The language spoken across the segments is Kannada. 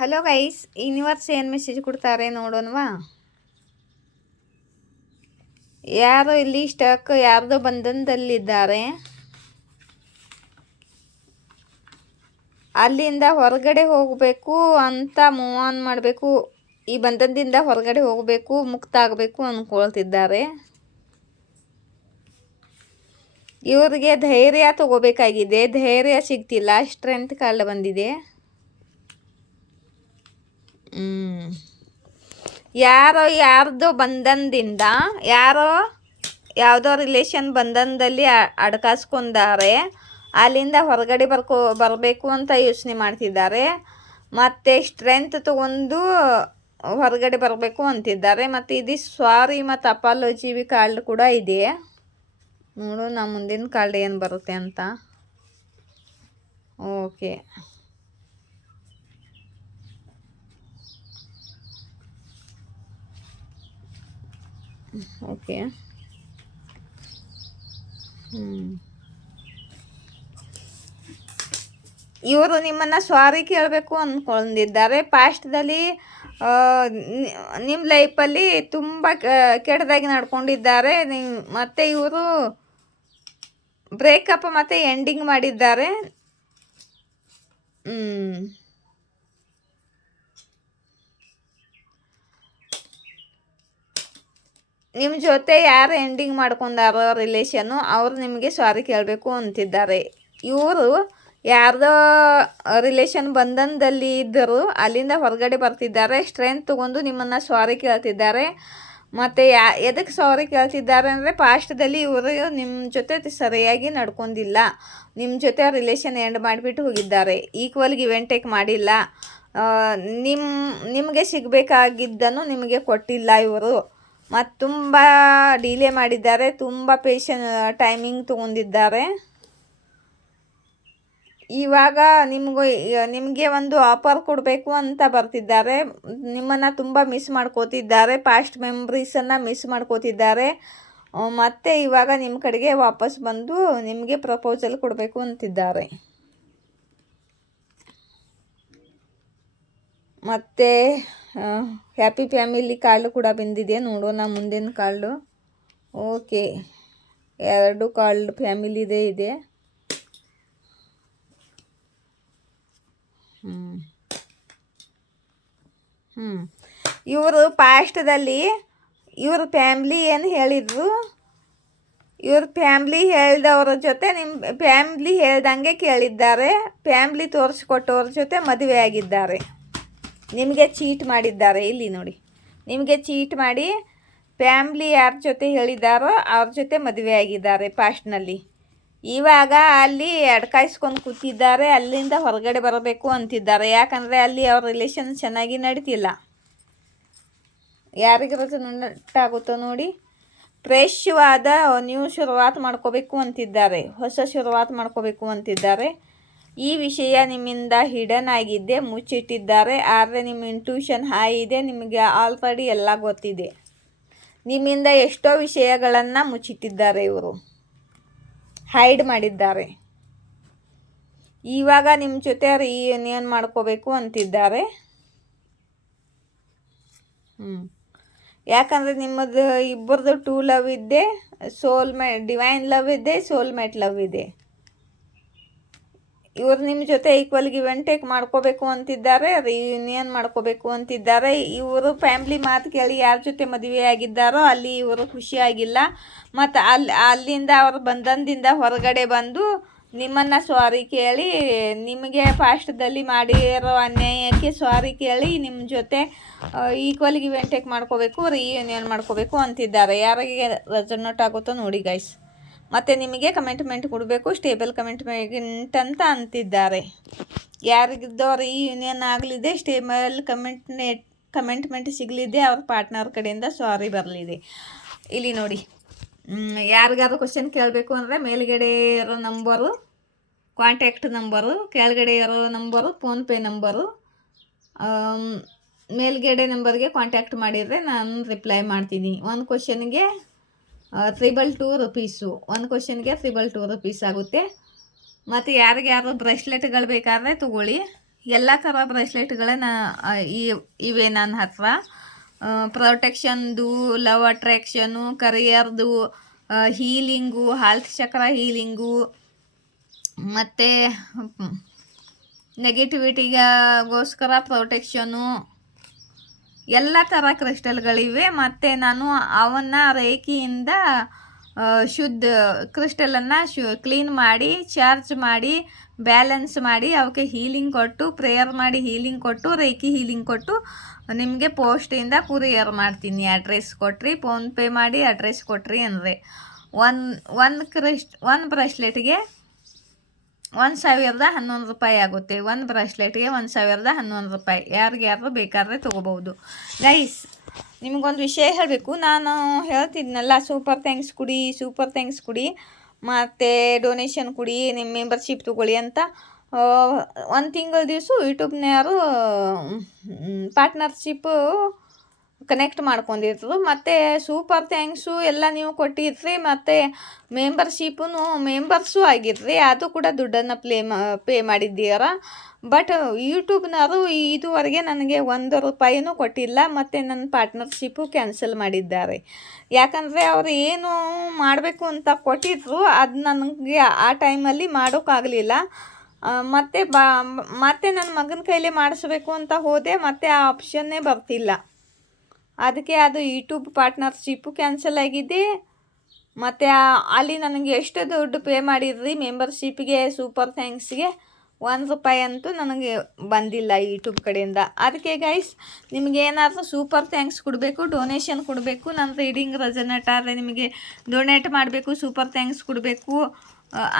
ಹಲೋ ಗೈಸ್, ಯೂನಿವರ್ಸ್ ಏನು ಮೆಸೇಜ್ ಕೊಡ್ತಾರೆ ನೋಡೋಣವಾ. ಯಾರು ಇಲ್ಲಿ ಸ್ಟಕ್, ಯಾರ್ದೋ ಬಂಧನದಲ್ಲಿದ್ದಾರೆ, ಅಲ್ಲಿಂದ ಹೊರಗಡೆ ಹೋಗಬೇಕು ಅಂತ ಮೂವ್ ಆನ್ ಮಾಡಬೇಕು. ಈ ಬಂಧನದಿಂದ ಹೊರಗಡೆ ಹೋಗಬೇಕು, ಮುಕ್ತ ಆಗಬೇಕು ಅಂದ್ಕೊಳ್ತಿದ್ದಾರೆ. ಇವ್ರಿಗೆ ಧೈರ್ಯ ತಗೋಬೇಕಾಗಿದೆ, ಧೈರ್ಯ ಸಿಗ್ತಿಲ್ಲ. ಸ್ಟ್ರೆಂತ್ ಕಾರ್ಡ್ ಬಂದಿದೆ. ಯಾರ್ದೋ ಬಂಧನದಿಂದ ಯಾವುದೋ ರಿಲೇಷನ್ ಬಂಧನದಲ್ಲಿ ಅಡ್ಕಾಸ್ಕೊಂಡಾರೆ. ಅಲ್ಲಿಂದ ಹೊರಗಡೆ ಬರಬೇಕು ಅಂತ ಯೋಚನೆ ಮಾಡ್ತಿದ್ದಾರೆ. ಮತ್ತು ಸ್ಟ್ರೆಂತ್ ತಗೊಂಡು ಹೊರಗಡೆ ಬರಬೇಕು ಅಂತಿದ್ದಾರೆ. ಮತ್ತು ಇದು ಸಾರಿ ಮತ್ತು ಅಪಾಲಜಿ ಕಾರ್ಡ್ ಕೂಡ ಇದೆ. ನೋಡು ನಾ ಮುಂದಿನ ಕಾರ್ಡ್ ಏನು ಬರುತ್ತೆ ಅಂತ. Okay, okay. ಇವರು ನಿಮ್ಮನ್ನು ಸಾರಿ ಕೇಳಬೇಕು ಅಂದ್ಕೊಂಡಿದ್ದಾರೆ. ಪಾಸ್ಟ್ದಲ್ಲಿ ನಿಮ್ಮ ಲೈಫಲ್ಲಿ ತುಂಬ ಕೆಟ್ಟದಾಗಿ ನಡ್ಕೊಂಡಿದ್ದಾರೆ. ಮತ್ತು ಇವರು ಬ್ರೇಕಪ್ ಮತ್ತು ಎಂಡಿಂಗ್ ಮಾಡಿದ್ದಾರೆ. ನಿಮ್ಮ ಜೊತೆ ಯಾರು ಎಂಡಿಂಗ್ ಮಾಡ್ಕೊಂಡಾರೋ ರಿಲೇಷನ್ನು, ಅವರು ನಿಮಗೆ ಸಾರಿ ಕೇಳಬೇಕು ಅಂತಿದ್ದಾರೆ. ಇವರು ಯಾರ್ದೋ ರಿಲೇಷನ್ ಬಂಧನದಲ್ಲಿ ಇದ್ದರು, ಅಲ್ಲಿಂದ ಹೊರಗಡೆ ಬರ್ತಿದ್ದಾರೆ. ಸ್ಟ್ರೆಂತ್ ತೊಗೊಂಡು ನಿಮ್ಮನ್ನು ಸಾರಿ ಕೇಳ್ತಿದ್ದಾರೆ. ಮತ್ತು ಎದಕ್ಕೆ ಸಾರಿ ಕೇಳ್ತಿದ್ದಾರೆ ಅಂದರೆ, ಪಾಸ್ಟ್ದಲ್ಲಿ ಇವರು ನಿಮ್ಮ ಜೊತೆ ಸರಿಯಾಗಿ ನಡ್ಕೊಂಡಿಲ್ಲ, ನಿಮ್ಮ ಜೊತೆ ರಿಲೇಷನ್ ಎಂಡ್ ಮಾಡಿಬಿಟ್ಟು ಹೋಗಿದ್ದಾರೆ. ಈಕ್ವಲ್ ಗಿವ್ ಆ್ಯಂಡ್ ಟೇಕ್ ಮಾಡಿಲ್ಲ. ನಿಮಗೆ ಸಿಗಬೇಕಾಗಿದ್ದನ್ನು ನಿಮಗೆ ಕೊಟ್ಟಿಲ್ಲ ಇವರು. ಮತ್ತು ತುಂಬ ಡಿಲೇ ಮಾಡಿದ್ದಾರೆ, ತುಂಬ ಟೈಮಿಂಗ್ ತೊಗೊಂಡಿದ್ದಾರೆ. ಇವಾಗ ನಿಮಗೆ ಒಂದು ಆಫರ್ ಕೊಡಬೇಕು ಅಂತ ಬರ್ತಿದ್ದಾರೆ. ನಿಮ್ಮನ್ನು ತುಂಬ ಮಿಸ್ ಮಾಡ್ಕೋತಿದ್ದಾರೆ, ಪಾಸ್ಟ್ ಮೆಮ್ರೀಸನ್ನು ಮಿಸ್ ಮಾಡ್ಕೋತಿದ್ದಾರೆ. ಮತ್ತು ಇವಾಗ ನಿಮ್ಮ ಕಡೆಗೆ ವಾಪಸ್ ಬಂದು ನಿಮಗೆ ಪ್ರಪೋಸಲ್ ಕೊಡಬೇಕು ಅಂತಿದ್ದಾರೆ. ಮತ್ತು ಹ್ಯಾಪಿ ಫ್ಯಾಮಿಲಿ ಕಾರ್ಡು ಕೂಡ ಬಂದಿದೆ. ನೋಡೋಣ ಮುಂದಿನ ಕಾರ್ಡು. ಓಕೆ, 2 ಕಾರ್ಡ್ ಫ್ಯಾಮಿಲಿದೇ ಇದೆ. ಇವರು ಪಾಸ್ಟ್ದಲ್ಲಿ ಇವ್ರ ಫ್ಯಾಮ್ಲಿ ಏನು ಹೇಳಿದರು, ಇವ್ರ ಫ್ಯಾಮ್ಲಿ ಹೇಳ್ದವ್ರ ಜೊತೆ ನಿಮ್ಮ ಫ್ಯಾಮ್ಲಿ ಹೇಳ್ದಂಗೆ ಕೇಳಿದ್ದಾರೆ. ಫ್ಯಾಮ್ಲಿ ತೋರಿಸ್ಕೊಟ್ಟವ್ರ ಜೊತೆ ಮದುವೆ ಆಗಿದ್ದಾರೆ. ನಿಮಗೆ ಚೀಟ್ ಮಾಡಿದ್ದಾರೆ. ಇಲ್ಲಿ ನೋಡಿ, ನಿಮಗೆ ಚೀಟ್ ಮಾಡಿ ಫ್ಯಾಮ್ಲಿ ಯಾರ ಜೊತೆ ಹೇಳಿದ್ದಾರೋ ಅವ್ರ ಜೊತೆ ಮದುವೆ ಆಗಿದ್ದಾರೆ ಪಾಸ್ಟ್ನಲ್ಲಿ. ಇವಾಗ ಅಲ್ಲಿ ಅಡ್ಕಾಯಿಸ್ಕೊಂಡು ಕೂತಿದ್ದಾರೆ. ಅಲ್ಲಿಂದ ಹೊರಗಡೆ ಬರಬೇಕು ಅಂತಿದ್ದಾರೆ. ಯಾಕಂದರೆ ಅಲ್ಲಿ ಅವ್ರ ರಿಲೇಷನ್ ಚೆನ್ನಾಗಿ ನಡೀತಿಲ್ಲ. ಯಾರಿಗಾದ್ರೂ ನಟ್ಟಾಗುತ್ತೋ ನೋಡಿ. ಫ್ರೆಶ್ವಾದ ನ್ಯೂ ಶುರುವಾತ್ ಮಾಡ್ಕೋಬೇಕು ಅಂತಿದ್ದಾರೆ, ಹೊಸ ಶುರುವಾತ್ ಮಾಡ್ಕೋಬೇಕು ಅಂತಿದ್ದಾರೆ. ಈ ವಿಷಯ ನಿಮ್ಮಿಂದ ಹಿಡನ್ ಆಗಿದ್ದೆ, ಮುಚ್ಚಿಟ್ಟಿದ್ದಾರೆ. ಆದರೆ ನಿಮ್ಮ ಇಂಟ್ಯೂಷನ್ ಹೈ ಇದೆ, ನಿಮಗೆ ಆಲ್ರೆಡಿ ಎಲ್ಲ ಗೊತ್ತಿದೆ. ನಿಮ್ಮಿಂದ ಎಷ್ಟೋ ವಿಷಯಗಳನ್ನು ಮುಚ್ಚಿಟ್ಟಿದ್ದಾರೆ, ಇವರು ಹೈಡ್ ಮಾಡಿದ್ದಾರೆ. ಇವಾಗ ನಿಮ್ಮ ಜೊತೆ ರಿಯೂನಿಯನ್ ಮಾಡ್ಕೋಬೇಕು ಅಂತಿದ್ದಾರೆ. ಯಾಕಂದರೆ ನಿಮ್ಮದು ಇಬ್ಬರದು ಟೂ ಲವ್ ಇದೆ, ಡಿವೈನ್ ಲವ್ ಇದೆ, ಸೋಲ್ಮೇಟ್ ಲವ್ ಇದೆ. ಇವರು ನಿಮ್ಮ ಜೊತೆ ಈಕ್ವಲ್ ಗಿವ್ ಆ್ಯಂಡ್ ಟೇಕ್ ಮಾಡ್ಕೋಬೇಕು ಅಂತಿದ್ದಾರೆ, ರಿಯೂನಿಯನ್ ಮಾಡ್ಕೋಬೇಕು ಅಂತಿದ್ದಾರೆ. ಇವರು ಫ್ಯಾಮ್ಲಿ ಮಾತು ಕೇಳಿ ಯಾರ ಜೊತೆ ಮದುವೆ ಆಗಿದ್ದಾರೋ ಅಲ್ಲಿ ಇವರು ಖುಷಿಯಾಗಿಲ್ಲ. ಮತ್ತು ಅಲ್ಲಿಂದ ಅವ್ರ ಬಂಧನದಿಂದ ಹೊರಗಡೆ ಬಂದು ನಿಮ್ಮನ್ನು ಸಾರಿ ಕೇಳಿ, ನಿಮಗೆ ಪಾಸ್ಟ್ದಲ್ಲಿ ಮಾಡಿರೋ ಅನ್ಯಾಯಕ್ಕೆ ಸಾರಿ ಕೇಳಿ ನಿಮ್ಮ ಜೊತೆ ಈಕ್ವಲ್ ಗಿವ್ ಆ್ಯಂಡ್ ಟೇಕ್ ಮಾಡ್ಕೋಬೇಕು, ರಿಯೂನಿಯನ್ ಮಾಡ್ಕೋಬೇಕು ಅಂತಿದ್ದಾರೆ. ಯಾರಿಗೆ ರೆಸೊನೇಟ್ ಆಗುತ್ತೋ ನೋಡಿ ಗೈಸ್. ಮತ್ತು ನಿಮಗೆ ಕಮೆಂಟ್ಮೆಂಟ್ ಕೊಡಬೇಕು, ಸ್ಟೇಬಲ್ ಕಮೆಂಟ್ಮೆಂಟ್ ಅಂತ ಅಂತಿದ್ದಾರೆ. ಯಾರಿಗಿದ್ದೋ ರಿಯೂನಿಯನ್ ಆಗಲಿದೆ, ಸ್ಟೇಬಲ್ ಕಮೆಂಟ್ಮೆಂಟ್ ಸಿಗಲಿದೆ, ಅವ್ರ ಪಾರ್ಟ್ನರ್ ಕಡೆಯಿಂದ ಸಾರಿ ಬರಲಿದೆ. ಇಲ್ಲಿ ನೋಡಿ, ಯಾರಿಗಾದ್ರೂ ಕ್ವಶನ್ ಕೇಳಬೇಕು ಅಂದರೆ ಮೇಲ್ಗಡೆ ಇರೋ ನಂಬರು ಕಾಂಟ್ಯಾಕ್ಟ್ ನಂಬರು, ಕೆಳಗಡೆ ಇರೋ ನಂಬರು ಫೋನ್ಪೇ ನಂಬರು. ಮೇಲ್ಗಡೆ ನಂಬರ್ಗೆ ಕಾಂಟ್ಯಾಕ್ಟ್ ಮಾಡಿದರೆ ನಾನು ರಿಪ್ಲೈ ಮಾಡ್ತೀನಿ. ಒಂದು ಕ್ವಶನ್ಗೆ 222 ರುಪೀಸು, ಒಂದು ಕ್ವಶನ್ಗೆ 222 ರುಪೀಸ್ ಆಗುತ್ತೆ. ಮತ್ತು ಯಾರಿಗ್ಯಾರು ಬ್ರೇಸ್ಲೆಟ್ಗಳು ಬೇಕಾದರೆ ತೊಗೊಳ್ಳಿ. ಎಲ್ಲ ಥರ ಬ್ರೇಸ್ಲೆಟ್ಗಳನ್ನ ಇವೆ ನನ್ನ ಹತ್ರ. ಪ್ರೊಟೆಕ್ಷನ್ದು, ಲವ್ ಅಟ್ರ್ಯಾಕ್ಷನು, ಕರಿಯರ್ದು, ಹೀಲಿಂಗು, ಹಾಲ್ತ್ ಚಕ್ರ ಹೀಲಿಂಗು, ಮತ್ತು ನೆಗೆಟಿವಿಟಿಗೋಸ್ಕರ ಪ್ರೊಟೆಕ್ಷನು, ಎಲ್ಲ ಥರ ಕ್ರಿಸ್ಟಲ್ಗಳಿವೆ. ಮತ್ತು ನಾನು ಅವನ್ನು ರೇಖಿಯಿಂದ ಶುದ್ಧ ಕ್ರಿಸ್ಟಲನ್ನು ಕ್ಲೀನ್ ಮಾಡಿ, ಚಾರ್ಜ್ ಮಾಡಿ, ಬ್ಯಾಲೆನ್ಸ್ ಮಾಡಿ, ಅವಕ್ಕೆ ಹೀಲಿಂಗ್ ಕೊಟ್ಟು, ಪ್ರೇಯರ್ ಮಾಡಿ ಹೀಲಿಂಗ್ ಕೊಟ್ಟು, ರೇಖಿ ಹೀಲಿಂಗ್ ಕೊಟ್ಟು ನಿಮಗೆ ಪೋಸ್ಟಿಂದ ಕುರಿಯರ್ ಮಾಡ್ತೀನಿ. ಅಡ್ರೆಸ್ ಕೊಟ್ರಿ, ಫೋನ್ಪೇ ಮಾಡಿ ಅಡ್ರೆಸ್ ಕೊಟ್ರಿ ಅಂದರೆ ಒಂದು ಬ್ರೇಸ್ಲೆಟ್ಗೆ 1011 ರೂಪಾಯಿ ಆಗುತ್ತೆ. ಒಂದು ಬ್ರೇಸ್ಲೆಟ್ಗೆ 1011 ರೂಪಾಯಿ. ಯಾರಿಗಾರು ಬೇಕಾದರೆ ತೊಗೋಬೋದು. ಗೈಸ್, ನಿಮಗೊಂದು ವಿಷಯ ಹೇಳಬೇಕು. ನಾನು ಹೇಳ್ತಿದ್ನಲ್ಲ, ಸೂಪರ್ ಥ್ಯಾಂಕ್ಸ್ ಕೊಡಿ ಮತ್ತು ಡೊನೇಷನ್ ಕೊಡಿ, ನಿಮ್ಮ ಮೆಂಬರ್ಶಿಪ್ ತೊಗೊಳ್ಳಿ ಅಂತ. ಒಂದು ತಿಂಗಳ ದಿವಸ ಯೂಟ್ಯೂಬ್ನ್ಯಾರು ಪಾರ್ಟ್ನರ್ಶಿಪ್ಪು ಕನೆಕ್ಟ್ ಮಾಡ್ಕೊಂಡಿದ್ರು. ಮತ್ತು ಸೂಪರ್ ಥ್ಯಾಂಕ್ಸು ಎಲ್ಲ ನೀವು ಕೊಟ್ಟಿದ್ರಿ, ಮತ್ತು ಮೆಂಬರ್ಸು ಆಗಿದ್ರಿ. ಅದು ಕೂಡ ದುಡ್ಡನ್ನು ಪೇ ಮಾಡಿದ್ದೀರ. ಬಟ್ ಯೂಟ್ಯೂಬ್ನವರು ಇದುವರೆಗೆ ನನಗೆ 1 ರೂಪಾಯಿನೂ ಕೊಟ್ಟಿಲ್ಲ, ಮತ್ತು ನನ್ನ ಪಾರ್ಟ್ನರ್ಶಿಪ್ಪು ಕ್ಯಾನ್ಸಲ್ ಮಾಡಿದ್ದಾರೆ. ಯಾಕಂದರೆ ಅವರು ಏನು ಮಾಡಬೇಕು ಅಂತ ಕೊಟ್ಟಿದ್ರು, ಅದು ನನಗೆ ಆ ಟೈಮಲ್ಲಿ ಮಾಡೋಕ್ಕಾಗಲಿಲ್ಲ. ಮತ್ತೆ ನನ್ನ ಮಗನ ಕೈಲೇ ಮಾಡಿಸ್ಬೇಕು ಅಂತ ಹೋದೆ, ಮತ್ತು ಆ ಆಪ್ಷನ್ನೇ ಬರ್ತಿಲ್ಲ. ಅದಕ್ಕೆ ಅದು ಯೂಟ್ಯೂಬ್ ಪಾರ್ಟ್ನರ್ಶಿಪ್ಪು ಕ್ಯಾನ್ಸಲ್ ಆಗಿದೆ. ಮತ್ತು ಅಲ್ಲಿ ನನಗೆ ಎಷ್ಟು ದುಡ್ಡು ಪೇ ಮಾಡಿದ್ರಿ ಮೆಂಬರ್ಶಿಪ್ಗೆ, ಸೂಪರ್ ಥ್ಯಾಂಕ್ಸ್ಗೆ, 1 ರೂಪಾಯಿ ಅಂತೂ ನನಗೆ ಬಂದಿಲ್ಲ ಯೂಟ್ಯೂಬ್ ಕಡೆಯಿಂದ. ಅದಕ್ಕೆ ಗೈಸ್, ನಿಮಗೇನಾದರೂ ಸೂಪರ್ ಥ್ಯಾಂಕ್ಸ್ ಕೊಡಬೇಕು, ಡೊನೇಷನ್ ಕೊಡಬೇಕು, ನನ್ನ ರೀಡಿಂಗ್ ರೆಸನೇಟ್ ಆದರೆ ನಿಮಗೆ ಡೊನೇಟ್ ಮಾಡಬೇಕು, ಸೂಪರ್ ಥ್ಯಾಂಕ್ಸ್ ಕೊಡಬೇಕು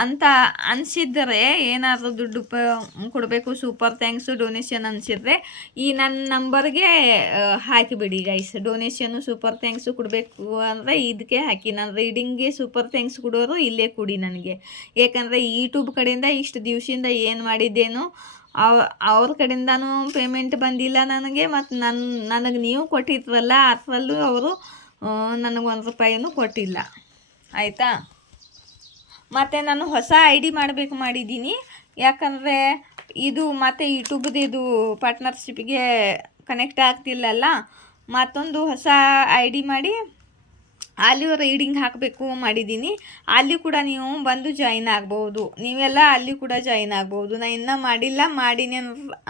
ಅಂತ ಅನಿಸಿದರೆ, ಏನಾದರೂ ದುಡ್ಡು ಕೊಡಬೇಕು, ಸೂಪರ್ ಥ್ಯಾಂಕ್ಸು, ಡೊನೇಷನ್ ಅನಿಸಿದರೆ ಈ ನನ್ನ ನಂಬರ್ಗೆ ಹಾಕಿಬಿಡಿ ಗೈಸ್. ಡೊನೇಷನ್ನು ಸೂಪರ್ ಥ್ಯಾಂಕ್ಸು ಕೊಡಬೇಕು ಅಂದರೆ ಇದಕ್ಕೆ ಹಾಕಿ. ನಾನು ರೀಡಿಂಗ್ಗೆ ಸೂಪರ್ ಥ್ಯಾಂಕ್ಸ್ ಕೊಡೋರು ಇಲ್ಲೇ ಕೊಡಿ ನನಗೆ. ಏಕೆಂದರೆ ಯೂಟ್ಯೂಬ್ ಕಡೆಯಿಂದ ಇಷ್ಟು ದಿವಸದಿಂದ ಏನು ಮಾಡಿದ್ದೇನೋ ಅವ್ರ ಕಡೆಯಿಂದನೂ ಪೇಮೆಂಟ್ ಬಂದಿಲ್ಲ ನನಗೆ. ಮತ್ತು ನನಗೆ ನೀವು ಕೊಟ್ಟಿದ್ರಲ್ಲ, ಅದರಲ್ಲೂ ಅವರು ನನಗೆ 1 ರೂಪಾಯಿನೂ ಕೊಟ್ಟಿಲ್ಲ. ಆಯಿತಾ? ಮತ್ತು ನಾನು ಹೊಸ ID ಮಾಡಬೇಕು ಮಾಡಿದ್ದೀನಿ. ಯಾಕಂದರೆ ಇದು ಮತ್ತು ಯೂಟ್ಯೂಬ್ದು ಪಾರ್ಟ್ನರ್ಶಿಪ್ಗೆ ಕನೆಕ್ಟ್ ಆಗ್ತಿಲ್ಲಲ್ಲ. ಮತ್ತೊಂದು ಹೊಸ ID ಮಾಡಿ ಅಲ್ಲಿ ರೀಡಿಂಗ್ ಹಾಕಬೇಕು ಮಾಡಿದ್ದೀನಿ. ಅಲ್ಲಿ ಕೂಡ ನೀವು ಬಂದು ಜಾಯಿನ್ ಆಗ್ಬೋದು. ನೀವೆಲ್ಲ ಅಲ್ಲಿ ಕೂಡ ಜಾಯಿನ್ ಆಗ್ಬೋದು. ನಾನು ಇನ್ನೂ ಮಾಡಿಲ್ಲ, ಮಾಡೀನಿ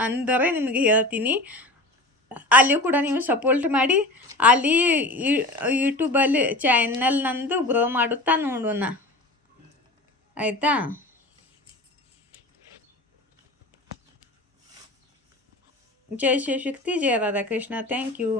ಅಂದರೆ ನಿಮಗೆ ಹೇಳ್ತೀನಿ. ಅಲ್ಲಿ ಕೂಡ ನೀವು ಸಪೋರ್ಟ್ ಮಾಡಿ, ಅಲ್ಲಿ ಯೂಟ್ಯೂಬಲ್ಲಿ ಚಾನಲ್ ನಂದು ಗ್ರೋ ಮಾಡುತ್ತಾ ನೋಡೋಣ. ಆಯಿತಾ? ಜೈ ಶಿವಶಕ್ತಿ, ಜಯ ರಾಧಾಕೃಷ್ಣ. Thank you.